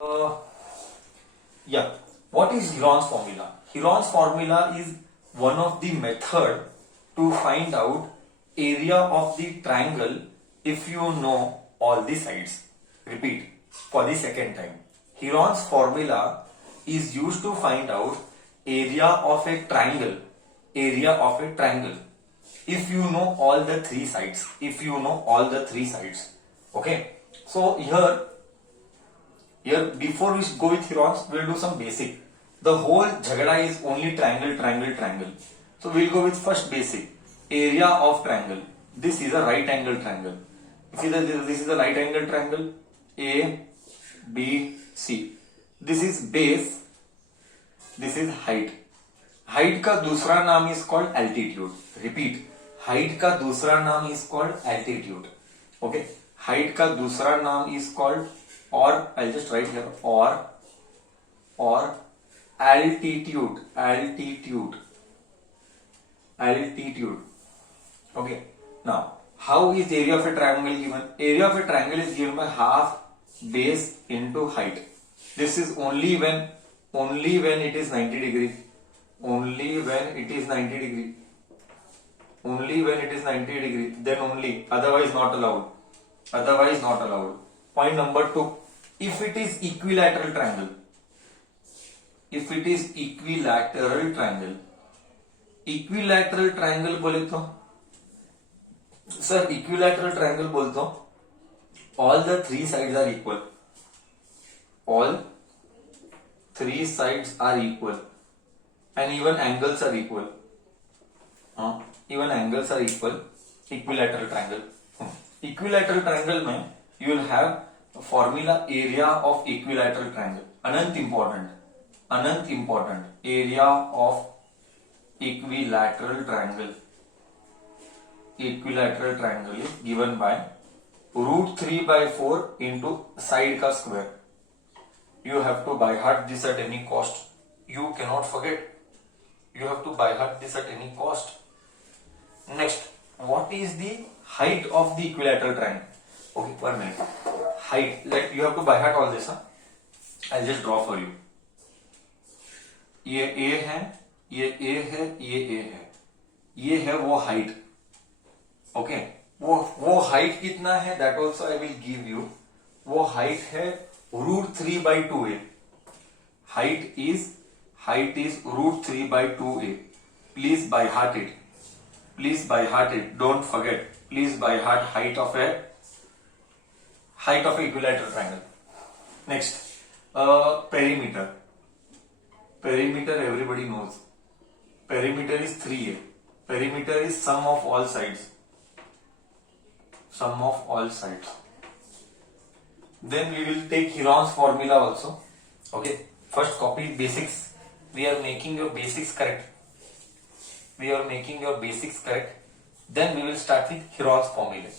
Uh, yeah. What is Heron's formula? Heron's formula is one of the method to find out area of the triangle if you know all the sides. Repeat for the second time. Heron's formula is used to find out area of a triangle. Area of a triangle. If you know all the three sides. If you know all the three sides. Okay. So here, before we go with Heron's, we'll do some basic. The whole jhagada is only triangle, triangle, triangle. So we'll go with first basic. Area of triangle. This is a right angle triangle. See that this is a right angle triangle. A, B, C. This is base. This is height. Height का दूसरा नाम is called altitude. Repeat. Height का दूसरा नाम is called altitude. Okay. Height का दूसरा नाम is called, or I'll just write here, or altitude. Okay. Now, how is area of a triangle given? Area of a triangle is given by half base into height. This is only when it is 90 degree. Only when it is 90 degree. Only when it is 90 degree. Then only. Otherwise not allowed. Otherwise not allowed. Point number 2. If it is equilateral triangle. If it is equilateral triangle. Equilateral triangle बोले तो sir equilateral triangle बोलते हो all the three sides are equal. All three sides are equal and even angles are equal. Even angles are equal. Equilateral triangle. Equilateral triangle में you will have formula area of equilateral triangle. Anant important. Area of equilateral triangle. Equilateral triangle is given by √3/4 into side का square. You have to by heart this at any cost. You cannot forget. You have to by heart this at any cost. Next, what is the height of the equilateral triangle? Okay, 1 minute. Height, like you have to by heart all this. I'll just draw for you. ये A है, ये A है, ये A है. ये है वो height. Okay, वो height कितना है? That also I will give you. वो height है √3/2a. Height is √3/2a. Please by heart it. Please by heart it. Don't forget. Please by heart height of a equilateral triangle. Next, perimeter. Perimeter everybody knows. Perimeter is 3a. Perimeter is sum of all sides. Sum of all sides. Then we will take Heron's formula also. Okay. First copy basics. We are making your basics correct. Then we will start with Heron's formula.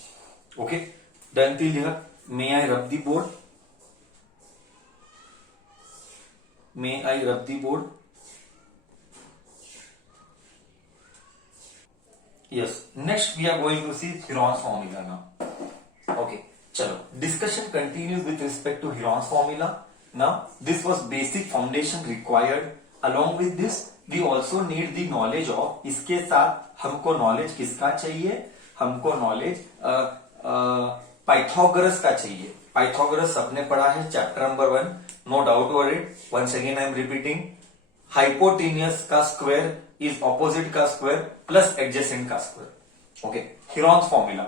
Okay. Done till here. May I rub the board? Yes. Next we are going to see Heron's formula now. Okay. Chalo. Discussion continues with respect to Heron's formula. Now this was basic foundation required. Along with this we also need the knowledge of, इसके साथ हमको knowledge किसका चाहिए? हमको knowledge Pythagoras का चाहिए. Pythagoras अपने पढ़ा है chapter number 1. No doubt over it. Once again I am repeating. Hypotenuse का स्क्वायर इज ऑपोजिट का स्क्वायर प्लस एडजेसेंट का square. Okay. Heron's formula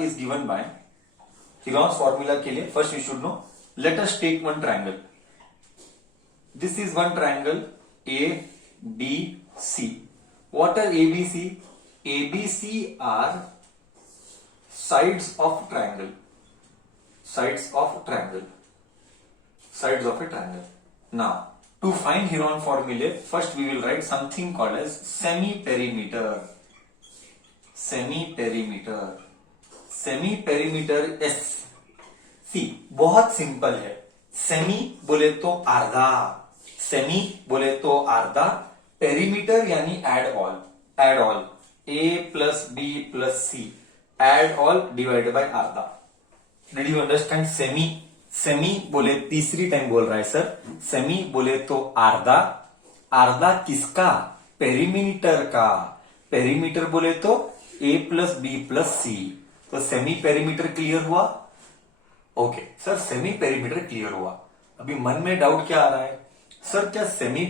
is given by, Heron's formula के लिए first you should know. Let us take one triangle. This is one triangle A, B, C. What are ABC? ABC are sides of triangle. Sides of a triangle. Now, to find Heron formula, first we will write something called as semi-perimeter. Semi-perimeter S. See, बहुत simple है. Semi बोले तो आधा. Perimeter यानी add all. A plus B plus C. Add all divide by आधा। Did you understand? Semi, semi बोले तीसरी time बोल रहा है सर, सेमी बोले तो आधा, आधा किसका? पेरीमीटर का। पेरीमीटर बोले तो a प्लस बी प्लस सी, तो सेमी पेरीमीटर क्लियर हुआ? Okay sir, semi perimeter clear हुआ। अभी मन में डाउट क्या आ रहा है सर, क्या सेमी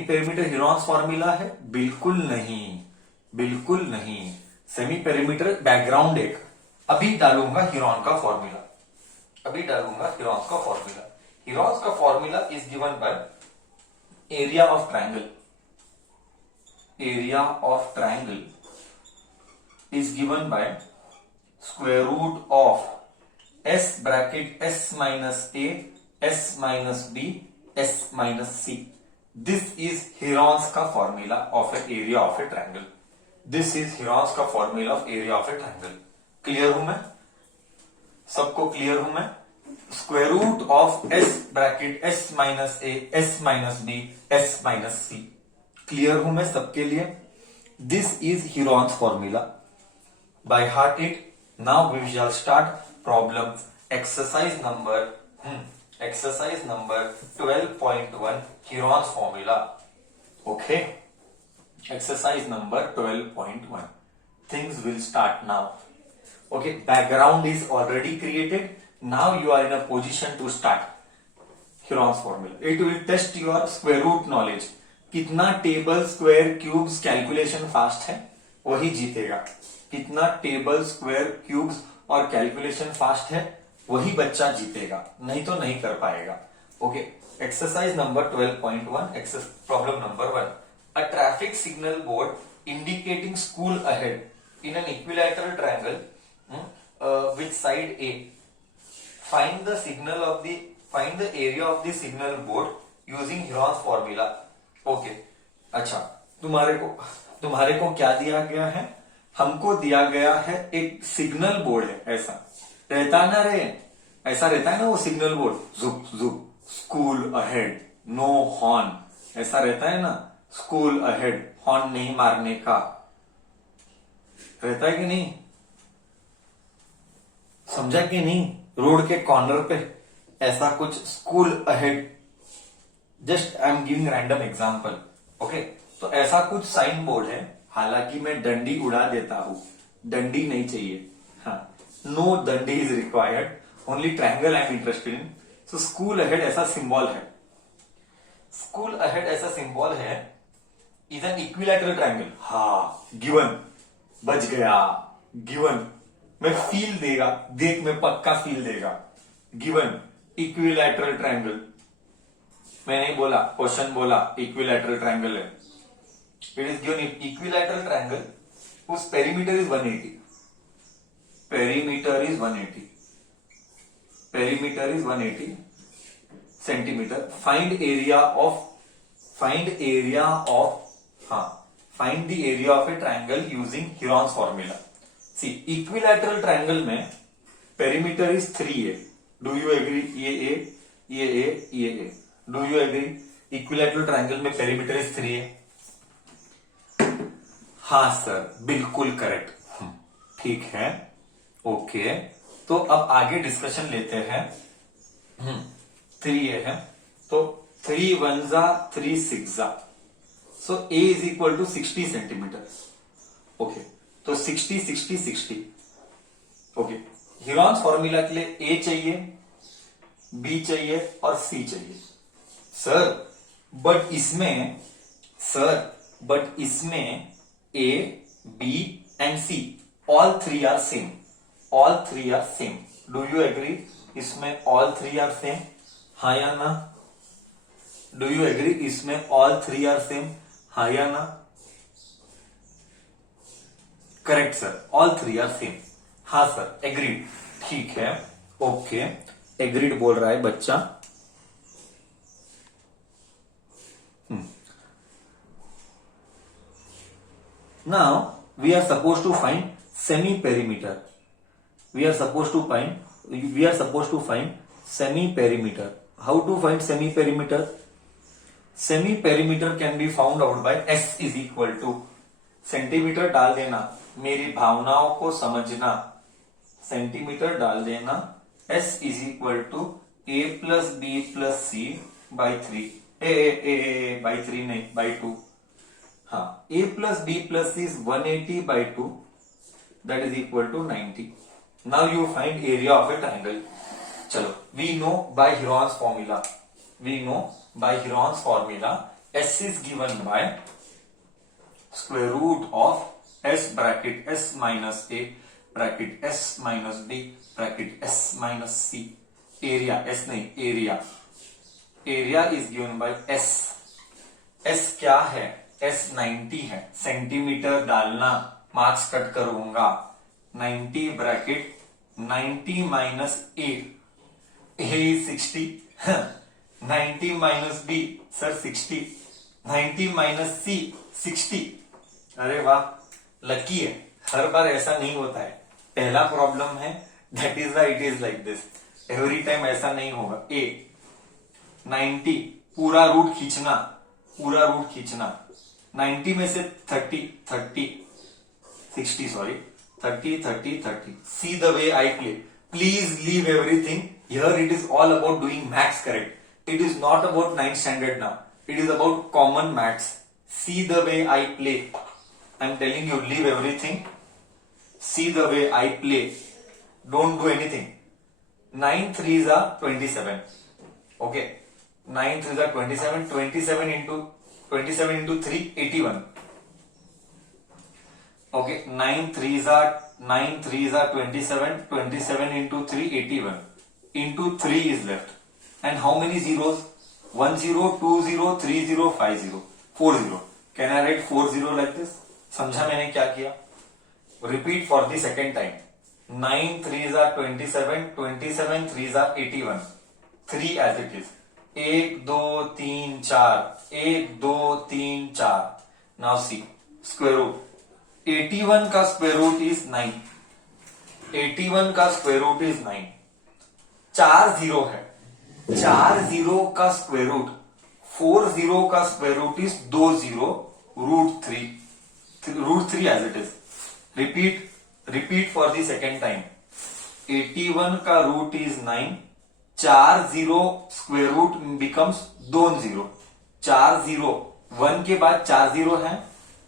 पेरीमीटर हीरोन्स फॉर्मूला है? बिल्कुल नहीं, बिल्कुल नहीं। सेमी पेरीमीटर बैकग्राउंड एक, अभी डालूंगा हीरोन का फॉर्मूला, अभी डालूंगा हीरोन्स का फॉर्मूला। हीरोन्स का formula is given by area of triangle, area of triangle is given by square root of s bracket s minus a, s minus b, s minus c. This is Heron's का formula of an area of a triangle. This is Heron's का formula of area of a triangle. Clear हूं मैं? सबको clear हूं मैं? Square root of s bracket s minus a, s minus b, s minus c. Clear हूं मैं सबके लिए? This is Heron's formula. By heart it. Now we shall start problem exercise number 12.1 Heron's formula. Okay, exercise number 12.1. Things will start now. Okay, background is already created. Now you are in a position to start Heron's formula. It will test your square root knowledge. कितना table square cubes calculation fast है वही जीतेगा। कितना table square cubes और calculation fast है वही बच्चा जीतेगा, नहीं तो नहीं कर पाएगा। Okay, exercise number 12.1, problem number 1। A traffic signal board indicating school ahead in an equilateral triangle with side A. Find the area of the signal board using Heron's formula. Okay, अच्छा, तुम्हारे को क्या दिया गया है? हमको दिया गया है एक सिग्नल बोर्ड है, ऐसा रहता ना रे, ऐसा रहता है ना वो सिग्नल बोर्ड, जुप जुप, स्कूल अहेड, नो हॉर्न, ऐसा रहता है ना, स्कूल अहेड, हॉर्न नहीं मारने का, रहता है कि नहीं? समझा कि नहीं? रोड के कॉर्नर पे ऐसा कुछ school ahead, just I am giving random example. Okay, तो ऐसा कुछ साइन बोर्ड है, हालांकि मैं डंडी उड़ा देता हूं, डंडी नहीं चाहिए, हाँ, नो डंडी is required, only triangle I am interested in. So school ahead ऐसा सिंबल है, स्कूल अहेड ऐसा सिंबल है, इज एन इक्विलैटरल ट्रायंगल। हाँ, गिवन, बच गया, गिवन में फील देगा, देख में पक्का फील देगा, गिवन इक्विलैटरल ट्रायंगल। मैं नहीं बोला, क्वेश्चन बोला इक्विलैटरल ट्रायंगल है। It is given equilateral triangle whose perimeter is 180. Perimeter is 180. Perimeter is 180 centimeter. Find the area of a triangle using Heron's formula. See, equilateral triangle में perimeter is 3a. Do you agree? ये a. Do you agree? Equilateral triangle में perimeter is 3a. हाँ sir, बिल्कुल correct, ठीक है, okay. तो अब आगे डिस्कशन लेते हैं। 3a है, तो 3 1 जा 3 6 जा, so a is equal to 60 centimetre. Okay, तो 60 60 60। ओके, हीरोन्स फॉर्मूला के लिए a चाहिए, b चाहिए और c चाहिए। सर बट इसमें A, B and C all three are same. All three are same. Do you agree? इसमें all three are same. हाँ या ना? Do you agree? इसमें all three are same. हाँ या ना? Correct sir. All three are same. हाँ sir. Agreed. ठीक है. Okay. Agreed बोल रहा है बच्चा. Now we are supposed to find semi-perimeter. We are supposed to find semi-perimeter. How to find semi-perimeter? Semi-perimeter can be found out by S is equal to, centimetre डाल देना, मेरी भावनाओं को समझना, सेंटीमीटर डाल देना। S is equal to A plus B plus C by 3, by 3 नहीं, by 2। हाँ, A plus B plus C is 180 by 2, that is equal to 90। Now you find area of a triangle. चलो, we know by Heron's formula, S is given by square root of S bracket S minus A bracket S minus B bracket S minus C, area, S नहीं, area is given by S क्या है? S 90 है, centimetre डालना, marks cut करूंगा। 90 bracket 90 minus A is 60, 90 minus B sir 60, 90 minus C 60। अरे वाह, lucky है, हर बार ऐसा नहीं होता है। पहला प्रॉब्लम है, that is it is like this, every time ऐसा नहीं होगा। A 90 पूरा रूट खींचना, 90 में से 60 sorry 30। C the way I play, please leave everything here, it is all about doing maths correct, it is not about 9th standard now, it is about common maths. See the way I play, I'm telling you, leave everything, see the way I play, don't do anything. 9 3s are 27, okay, 9 3s are 27, 27 into 3 81, okay, 9 3s are 27, 27 into 3 81, into 3 is left, and how many zeros? 1 0 2 0 3 0 5 0 4 0. Can I write 4 0 like this? समझा मैंने क्या किया? Repeat for the second time. 9 3s are 27, 27 3s are 81, 3 as it is. 1 2 3 4, 1 2 3 4. Now see, square root. 81 का square root is 9. 81 का square root is 9. 4 0 है, 4 0 का square root, 4 0 का square root is 2 0 root 3 as it is. Repeat for the second time. 81 का root is 9, 4 0 square root becomes 2 0, 4 0 1 के बाद 4 0 है,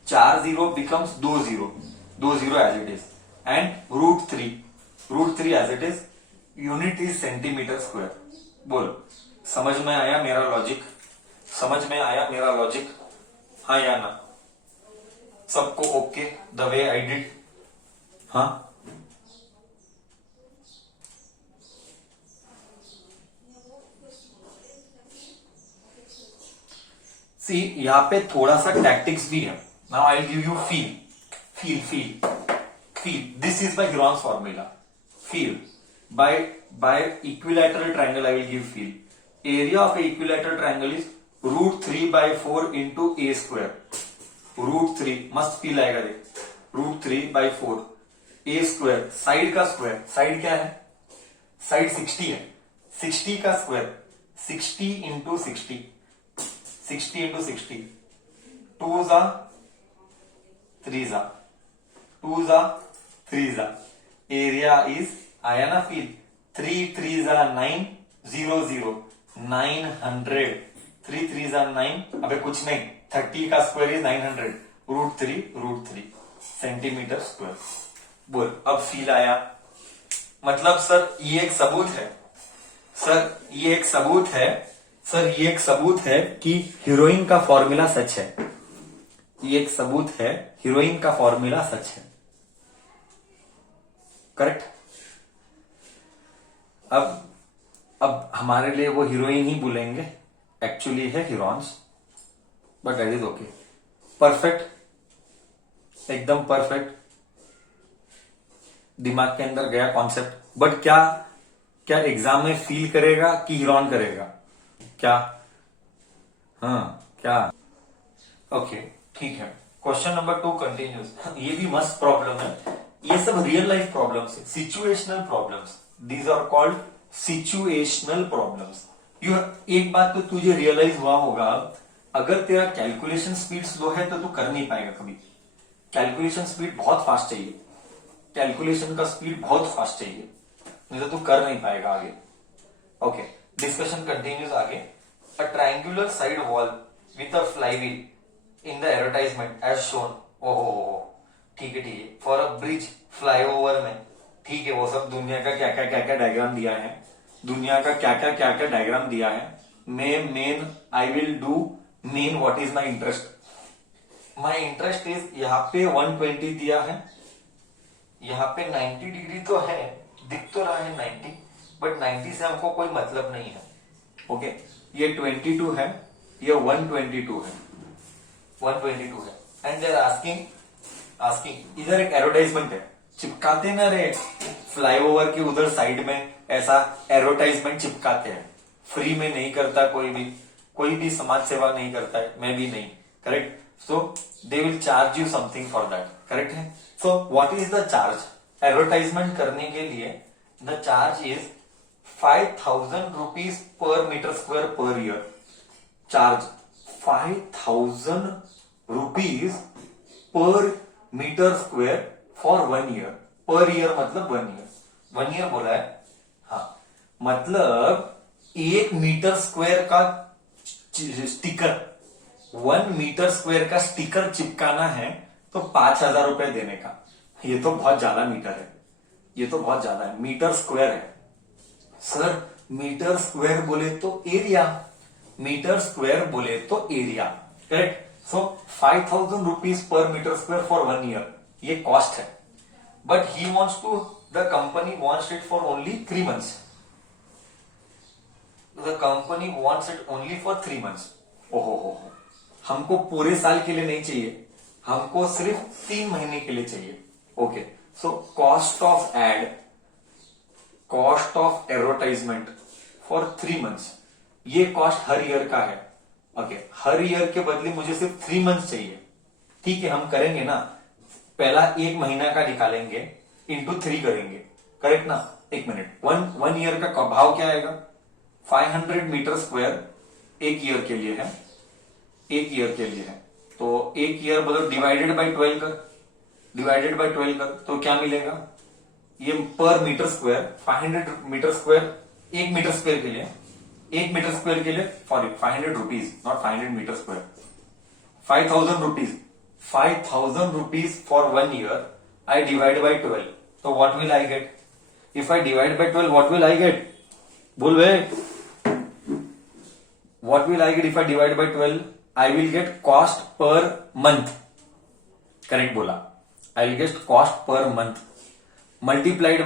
4 0 becomes 2 0 as it is, and root 3 as it is, unit is centimetre square. बोलो, समझ में आया मेरा लॉजिक? हाँ या ना? सबको okay the way I did? हाँ, सी यहाँ पे थोड़ा सा टैक्टिक्स भी है। Now I give you feel, this is by Heron's formula. Feel by equilateral triangle I will give feel. Area of a equilateral triangle is root 3 by 4 into a square. root 3 मस्त feel आएगा देख, root 3 by 4 a square, side का square, side क्या है? Side 60 है, 60 का square 60 into 60, 2 जा 3 जा, एरिया इज, आया ना फील? 3 3 जा 9, 0 0, 900, 3 3 जा 9, अबे कुछ नहीं, 30 का square is 900, root 3 centimetre square. बोल, अब फील आया? मतलब सर ये एक सबूत है कि हीरोइन का फॉर्मूला सच है। ये एक सबूत है, हीरोइन का फॉर्मूला सच है, करेक्ट? अब हमारे लिए वो हीरोइन ही बोलेंगे, एक्चुअली है Heron's, but that is okay. Perfect, एकदम परफेक्ट, दिमाग के अंदर गया कॉन्सेप्ट। बट क्या एग्जाम में फील करेगा कि हीरोइन करेगा? क्या? हाँ, क्या? ओके, ठीक है। Question number 2 continues. ये भी मस्त प्रॉब्लम है, ये सब रियल लाइफ प्रॉब्लम्स है, situational problems, these are called situational problems. एक बात तो तुझे रियलाइज हुआ होगा, अगर तेरा कैलकुलेशन स्पीड स्लो है तो तू कर नहीं पाएगा कभी। कैलकुलेशन स्पीड बहुत फास्ट चाहिए, कैलकुलेशन का स्पीड बहुत फास्ट चाहिए, नहीं तो तू कर नहीं पाएगा आगे। ओके, डिस्कशन कंटिन्यूज आगे। A triangular side wall with a flywheel in the advertisement as shown. ओहो, ठीक है ठीक है, फॉर अ ब्रिज फ्लाईओवर में, ठीक है, वो सब दुनिया का क्या क्या डायग्राम दिया है, दुनिया का क्या क्या डायग्राम दिया है। Main I will do main what is my interest. My interest is यहाँ पे 120 दिया है, यहाँ पे 90 डिग्री तो है, दिख तो रहा है 90, बट 90 से हमको कोई मतलब नहीं है। ओके, ये 22 है, ये 122 है, 122 है। एंड देर आस्किंग इधर एक एडवर्टाइजमेंट है, चिपकाते ना रे फ्लाईओवर के उधर साइड में, ऐसा एडवर्टाइजमेंट चिपकाते हैं। फ्री में नहीं करता कोई भी समाज सेवा नहीं करता है, मैं भी नहीं, correct. So they will charge you something for that, correct है। So what is the charge? Advertisement करने के लिए the charge is 5000 rupees per metre square per year. Charge 5000 rupees per metre square for 1 year. Per year मतलब 1 year, 1 year बोला है, हाँ, मतलब 1 metre square का स्टिकर, 1 मीटर स्क्वायर का स्टिकर चिपकाना है तो 5000 रुपए देने का। ये तो बहुत ज्यादा मीटर है, ये तो बहुत ज्यादा है, मीटर स्क्वायर है सर। मीटर स्क्वायर बोले तो एरिया, मीटर स्क्वायर बोले तो area, correct. So 5000 rupees per metre square for 1 year, ये कॉस्ट है। But he wants to, the company wants it for only 3 months। The company wants it only for 3 months। ओहो, हमको पूरे साल के लिए नहीं चाहिए, हमको सिर्फ 3 महीने के लिए चाहिए। Okay, so cost of ad, cost of advertisement for 3 months, ये कॉस्ट हर ईयर का है। ओके, हर ईयर के बदले मुझे सिर्फ 3 months चाहिए, ठीक है। हम करेंगे ना, पहला 1 महीना का निकालेंगे, इंटू 3 करेंगे, करेक्ट ना। 1 मिनट, 1 ईयर का भाव क्या आएगा? 500 मीटर स्क्वायर 1 ईयर के लिए है, 1 ईयर के लिए है, तो 1 ईयर मतलब डिवाइडेड बाई 12 कर, डिवाइडेड बाई 12 कर, तो क्या मिलेगा? ये per metre square 500 metre square, 1 metre square के लिए, 1 मीटर स्क्वायर के लिए, sorry 500 rupees, not 500 metre square, 5000 rupees, 5000 rupees for 1 year, I divide by 12, तो what will I get? If I divide by 12, what will I get? बोल भाई, what will I get if I divide by 12? I will get cost per month. Correct बोला, I will get cost per month multiplied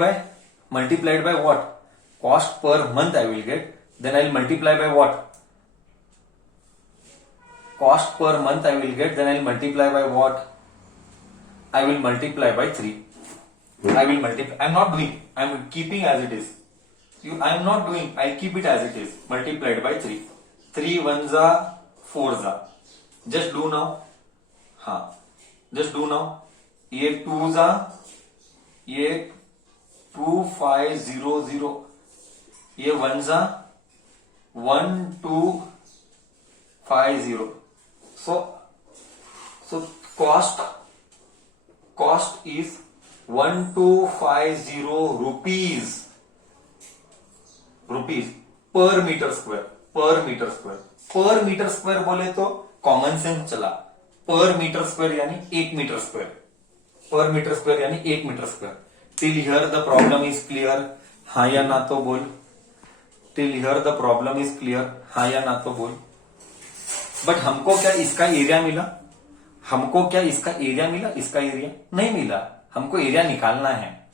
by what? Cost per month I will get, then I will multiply by what? Cost per month I will get, then I will multiply by what? I will multiply by 3. I will multiply, I am not doing, I am keeping as it is. I am not doing, I keep it as it is, multiplied by 3. 3 1s are 4s are, just do now, हाँ, just do now। ये 2s are, ये 2 5 0 0, ये 1s are 1 2 5 0। so cost is 1250 rupees पर metre square, per metre square, per metre square बोले तो common sense चला, पर metre square यानी 1 metre square, per metre square यानी 1 metre square. Till here the problem is clear, हाँ या ना तो बोल। Till here the problem is clear, हाँ या ना तो बोल। बट हमको क्या इसका एरिया मिला? हमको क्या इसका एरिया मिला? इसका एरिया नहीं मिला, हमको एरिया निकालना है।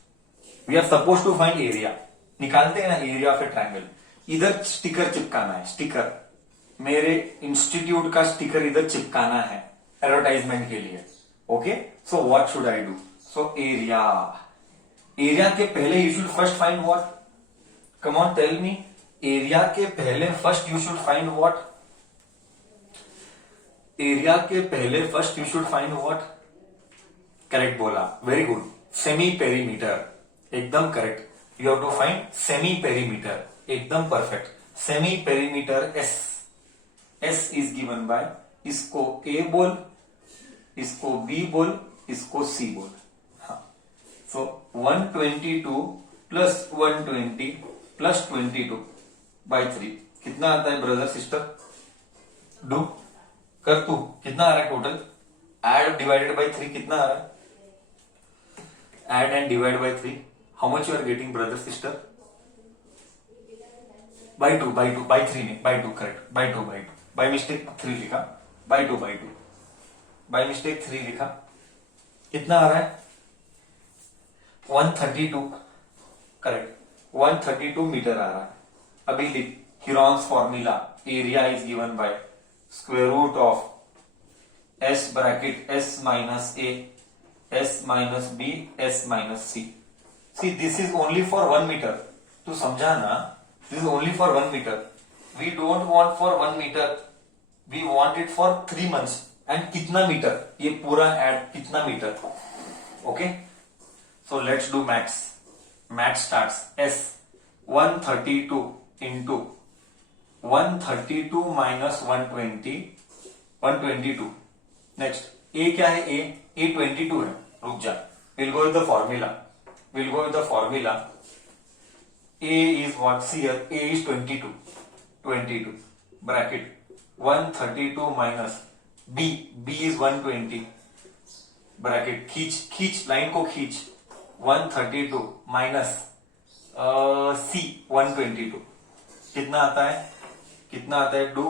We are suppose to find area, निकालते हैं ना एरिया ऑफ ए ट्रायंगल। इधर स्टिकर चिपकाना है, स्टिकर, मेरे इंस्टीट्यूट का स्टिकर इधर चिपकाना है एडवर्टाइजमेंट के लिए। Okay, so what should I do? So area, area के पहले you should first find what? Come on tell me, area के पहले first you should find what? Area के पहले first you should find what? Correct बोला, very good, semi perimeter, एकदम correct. You have to find semi perimeter, एकदम perfect. Semi perimeter S, S is given by, इसको ए बोल, इसको B बोल, इसको C बोल। हाँ, सो 122 प्लस 120 प्लस 22/3 कितना आता है ब्रदर सिस्टर? डू कर तू, कितना आ रहा है टोटल? एड डिवाइडेड बाय 3 कितना आ रहा है? Add and divide by 3, how much you are getting brother sister? By 2 by 3 नहीं, by 2 correct, by 2 by mistake 3 लिखा, बाय 2 बाय मिस्टेक 3 लिखा। कितना आ रहा है? 132 करेक्ट, 132 मीटर आ रहा है। अभी लिख Heron's formula, area is given by square root of S bracket S minus A S minus B S minus C. See this is only for 1 metre, तू समझा ना? This is only for 1 metre. We don't want for 1 metre, we want it for 3 months. And कितना metre? ये पूरा add कितना metre? Okay, so let's do maths. Math starts S 132 into 132 minus 122। Next a क्या है? A 22 है। रुक जा, will go with the formula. A is what? See here, a is 22 bracket 132 minus b is 120 bracket, खींच line को खींच, 132 minus सी 122 कितना आता है? डू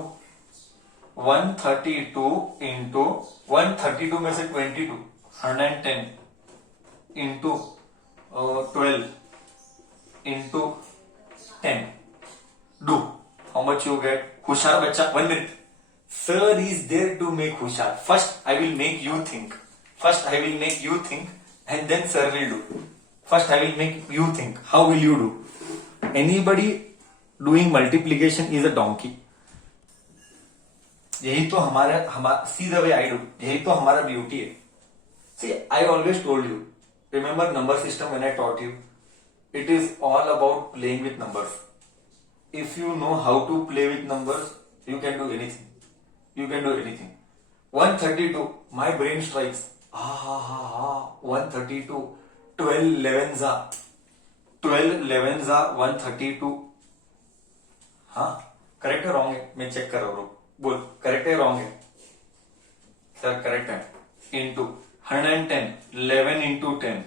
132 इंटू 132 में से 22 110 into 12 into 10 do how much you get? होशियार बच्चा, 1 minute. Sir is there to make होशियार। First I will make you think and then sir will do. First I will make you think, how will you do? Anybody doing multiplication is a donkey. यही तो हमारा सी the way I do, यही तो हमारा beauty है। See I always told you, remember number system when I taught you, it is all about playing with numbers. If you know how to play with numbers, you can do anything. 132, my brain strikes, 132, 12 11s are 132। हाँ, correct है wrong है? मैं check कर रहा हूं, बोल correct है wrong है? सर करेक्ट है। इंटू 110, 11 इंटू 10,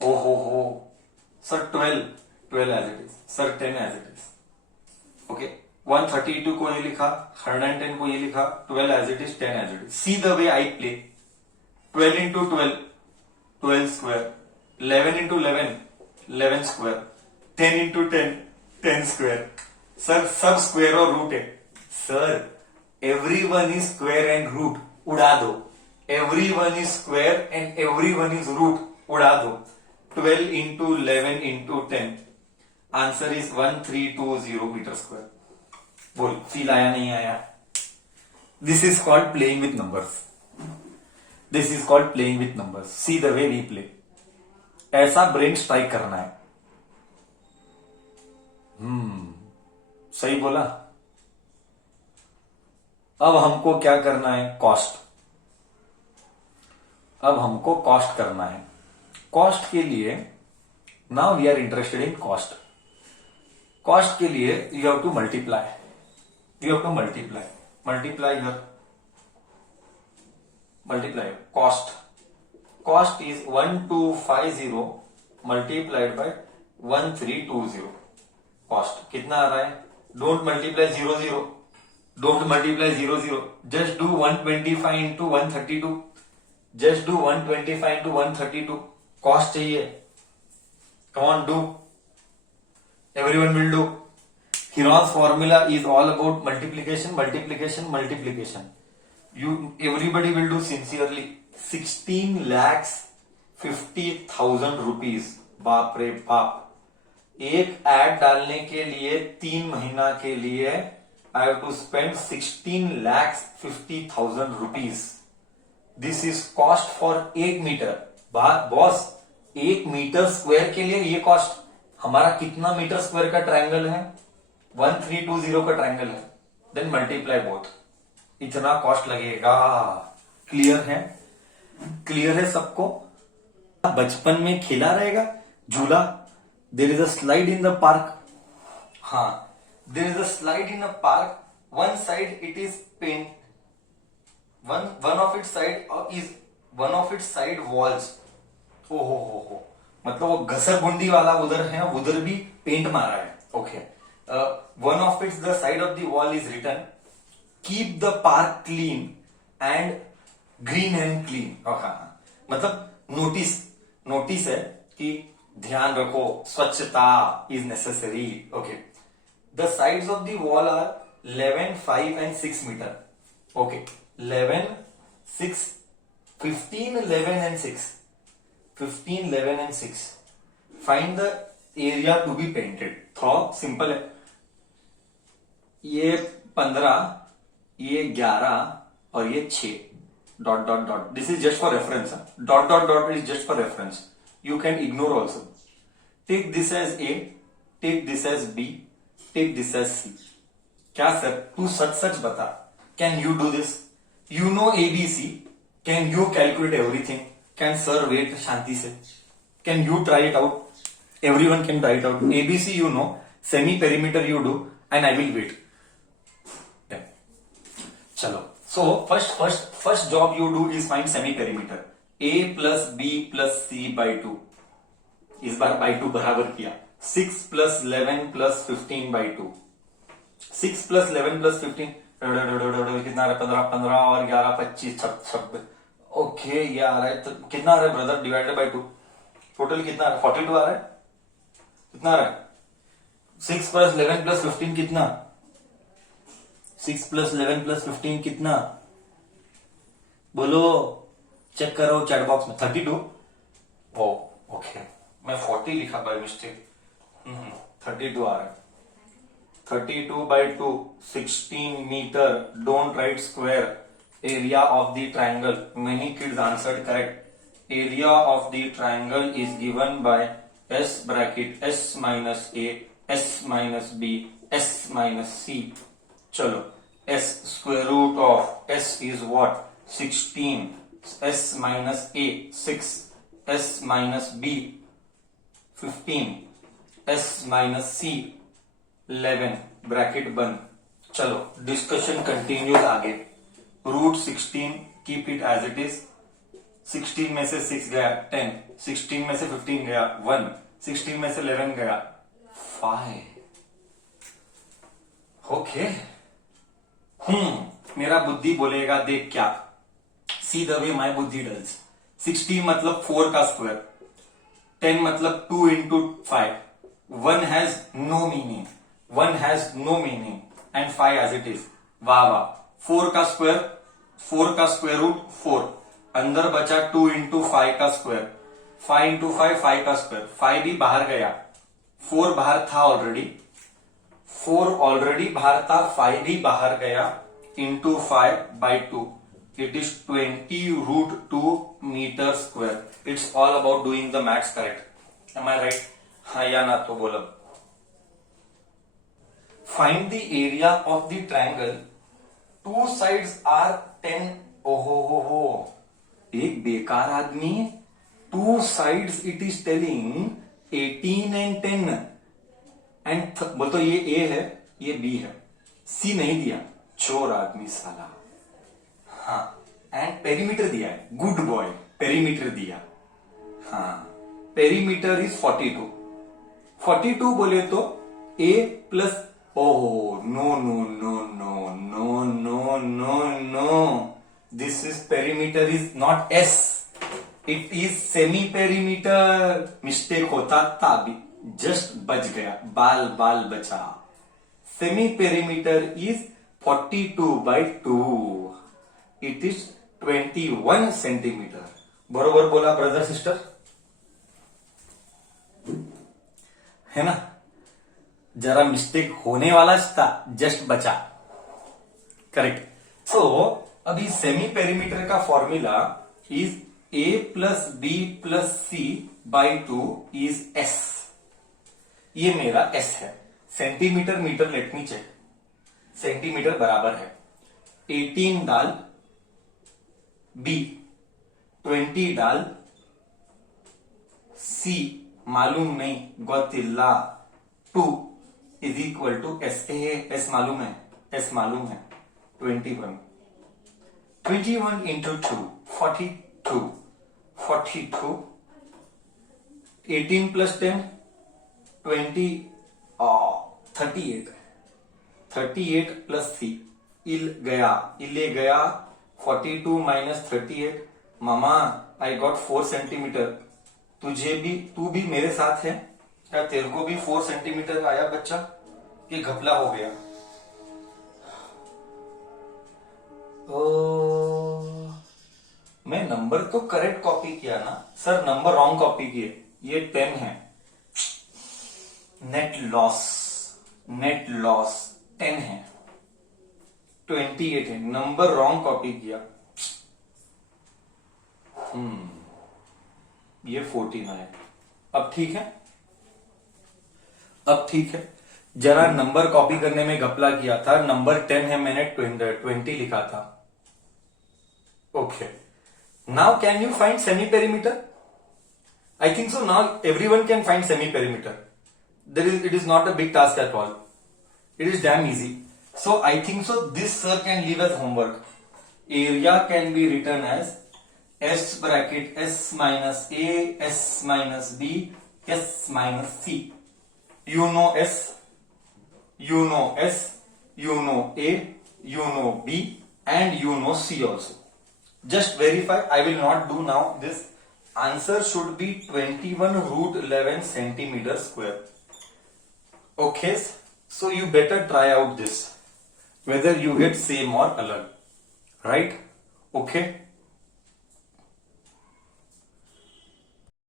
हो sir 12 as it is, sir 10 as it is. Okay, 132 को ये लिखा, 110 को ये लिखा, 12 as it is, 10 as it is. See the way I play, 12 into 12 12 square, 11 into 11 11 square, 10 into 10 10 square. Sir सब square और रूट है। Sir everyone is square and root, उड़ा दो। Everyone is square and everyone is root, उड़ा दो। 12 into 11 into 10, answer is 1320 metre square. बोल feel आया नहीं आया? This is called playing with numbers. See the way we play. ऐसा brain strike करना है। सही बोला। अब हमको क्या करना है? कॉस्ट। अब हमको कॉस्ट करना है। कॉस्ट के लिए now we are interested in cost. Cost के लिए you have to multiply cost is 1250 multiplied by 1320। Cost कितना आ रहा है? Don't multiply 0 just do 125 into 132। Cost चाहिए, come on do, everyone will do. Heron's formula is all about multiplication. Everybody will do sincerely. 16,50,000 rupees। बाप रे बाप। एक add डालने के लिए 3 महीना के लिए I have to spend 16,50,000 rupees. This is cost for 1 metre. Boss 1 metre square के लिए ये कॉस्ट। हमारा कितना मीटर स्क्वायर का ट्रायंगल है? 1320 का ट्रायंगल है। देन मल्टीप्लाई बोथ, इतना कॉस्ट लगेगा। क्लियर है? क्लियर है सबको? बचपन में खेला रहेगा झूला, there is a slide in the park. हाँ, there is a slide in a park. One side it is paint, one of it side is one of it side walls. ओ हो, मतलब वो घसरगुंडी वाला उधर है, उधर भी पेंट मारा है. Okay, one of its the side of the wall is written keep the park clean and green and clean. हाँ, मतलब नोटिस है कि ध्यान रखो, स्वच्छता is necessary. Okay, the sides of the wall are 11, 5 and 6 meter. Okay, 11, 6, 15, 11 and 6. 15, 11 and 6. Find the area to be painted. थोड़ा simple है. ये 15, ये 11 और ये 6. Dot dot dot. This is just for reference. Dot dot dot is just for reference. You can ignore also. Take this as A. Take this as B. Take this as C. क्या sir, तू सच बता, can you do this? You know ABC, can you calculate everything? Can sir wait शांति से? Can you try it out? Everyone can try it out. ABC you know, semi perimeter you do, and I will wait. चलो, so first job you do is find semi perimeter. A plus B plus C by 2. इस बार by 2 बराबर किया. 6 plus 11 plus 15 by 2. 6 plus 11 plus 15 कितना आ रहा है? 15 और 11 25 26. ओके, ये आ रहा है. तो कितना आ रहा है ब्रदर? Divided by 2. टोटल कितना आ रहा है? 42 आ रहा है. कितना आ रहा है? 6 प्लस 11 प्लस 15 कितना? 6 प्लस 11 प्लस 15 कितना? बोलो, चेक करो चैट बॉक्स में. 32. ओ ओके, मैं 40 लिखा बाय मिस्टेक. 32 आ रहा है. 32 by 2, 16 meter. Don't write square. Area of the triangle. Many kids answered correct. Area of the triangle is given by S bracket S minus A, S minus B, S minus C. चलो, S square root of S is what? 16. S minus A 6. S minus B 15. S minus C 11. Bracket बंद. चलो, discussion continues आगे. Root 16 keep it as it is. 16 में से 6 गया 10. 16 में से 15 गया 1. 16 में से 11 गया 5. ओके. मेरा बुद्धि बोलेगा देख क्या. सी द वे माई बुद्धि डल्स. 16 मतलब 4 का स्क्वायर. 10 मतलब 2 into 5. 1 has no meaning. 1 has no meaning and 5 as it is. वाह वाह. 4 का स्क्वायर रूट 4. अंदर बचा 2 into 5 का स्क्वायर. 5 into 5 5 का स्क्वायर. 5 भी बाहर गया. 4 बाहर था ऑलरेडी. 4 ऑलरेडी बाहर था. 5 भी बाहर गया. into 5 by 2. It is 20 root 2 meter square. It's all about doing the maths correct. Am I right? हाँ या ना तो बोलो. Find the area of the triangle. Two sides are 10. हो. एक बेकार आदमी. Two sides it is telling 18 and 10. And बोल तो ये A है, ये B है. C नहीं दिया. चोर आदमी साला. हाँ, एंड पेरीमीटर दिया है. Good boy. पेरीमीटर दिया. हाँ, पेरीमीटर इज 42. 42 बोले तो A plus. Oh, no. This is perimeter is not S. It is semi-perimeter. Mistake होता था अभी. Just बच गया. बाल बचा. Semi-perimeter is 42 by 2. It is 21 centimeter. बरोबर बोला ब्रदर सिस्टर? है ना? जरा मिस्टेक होने वाला था, जस्ट बचा. करेक्ट. सो अभी सेमी पेरीमीटर का formula is A plus B plus C by 2 is S. ये मेरा S है. Centimetre metre let me check. Centimetre बराबर है 18 डाल B. 20 डाल, सी मालूम नहीं गोतिल्ला, 2 इज इक्वल टू एस, एस मालूम है, एस मालूम है, 21 इंटू 2 42 42 18 प्लस 10 20 38 38 प्लस सी इल गया 42 माइनस 38 मामा आई गॉट 4 सेंटीमीटर। तू भी मेरे साथ है क्या? तेरे को भी 4 सेंटीमीटर आया बच्चा कि घपला हो गया? मैं नंबर तो करेक्ट कॉपी किया ना सर, नंबर रॉन्ग कॉपी किए। ये 10 है, नेट लॉस 10 है, 28 है, नंबर रॉन्ग कॉपी किया। ये 14 है। अब ठीक है, अब ठीक है। जरा नंबर कॉपी करने में घपला किया था, नंबर 10 है, मैंने 20 लिखा था। Okay, now can you find semi perimeter? I think so now everyone can find semi perimeter. It is not a big task at all. It is damn easy. So I think so this sir can leave as homework. Area can be written as S bracket S minus A, S minus B, S minus C. You know S, you know S, you know A, you know B, and you know C also. Just verify. I will not do now this. Answer should be 21 root 11 centimeter square. Okay, so you better try out this, whether you get same or alag, right? Okay.